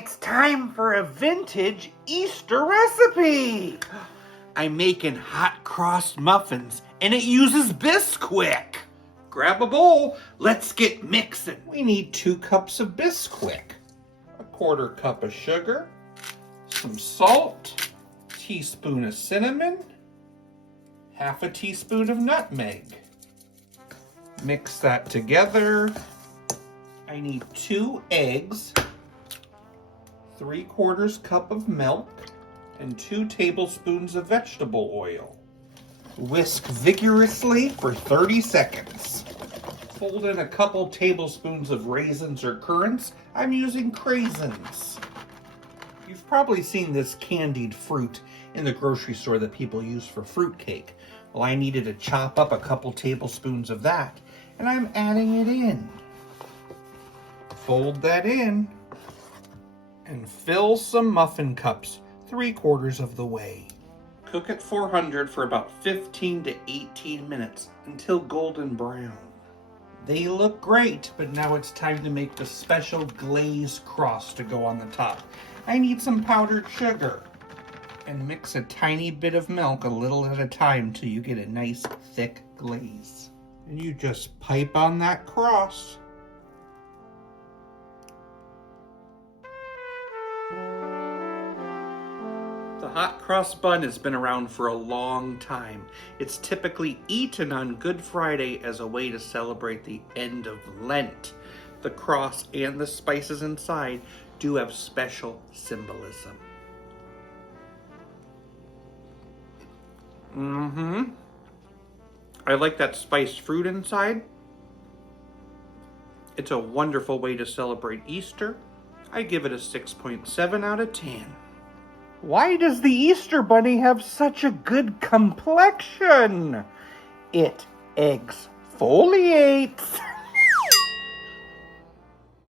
It's time for a vintage Easter recipe. I'm making hot cross muffins and it uses Bisquick. Grab a bowl, let's get mixing. We need 2 cups of Bisquick, a 1/4 cup of sugar, some salt, teaspoon of cinnamon, 1/2 teaspoon of nutmeg. Mix that together. I need 2 eggs, 3/4 cup of milk, and 2 tablespoons of vegetable oil. Whisk vigorously for 30 seconds. Fold in a couple tablespoons of raisins or currants. I'm using craisins. You've probably seen this candied fruit in the grocery store that people use for fruit cake. Well, I needed to chop up a couple tablespoons of that, and I'm adding it in. Fold that in and fill some muffin cups 3/4 of the way. Cook at 400 for about 15 to 18 minutes until golden brown. They look great, but now it's time to make the special glazed cross to go on the top. I need some powdered sugar. And mix a tiny bit of milk a little at a time till you get a nice thick glaze. And you just pipe on that cross. The hot cross bun has been around for a long time. It's typically eaten on Good Friday as a way to celebrate the end of Lent. The cross and the spices inside do have special symbolism. I like that spiced fruit inside. It's a wonderful way to celebrate Easter. I give it a 6.7 out of 10. Why does the Easter Bunny have such a good complexion? It exfoliates.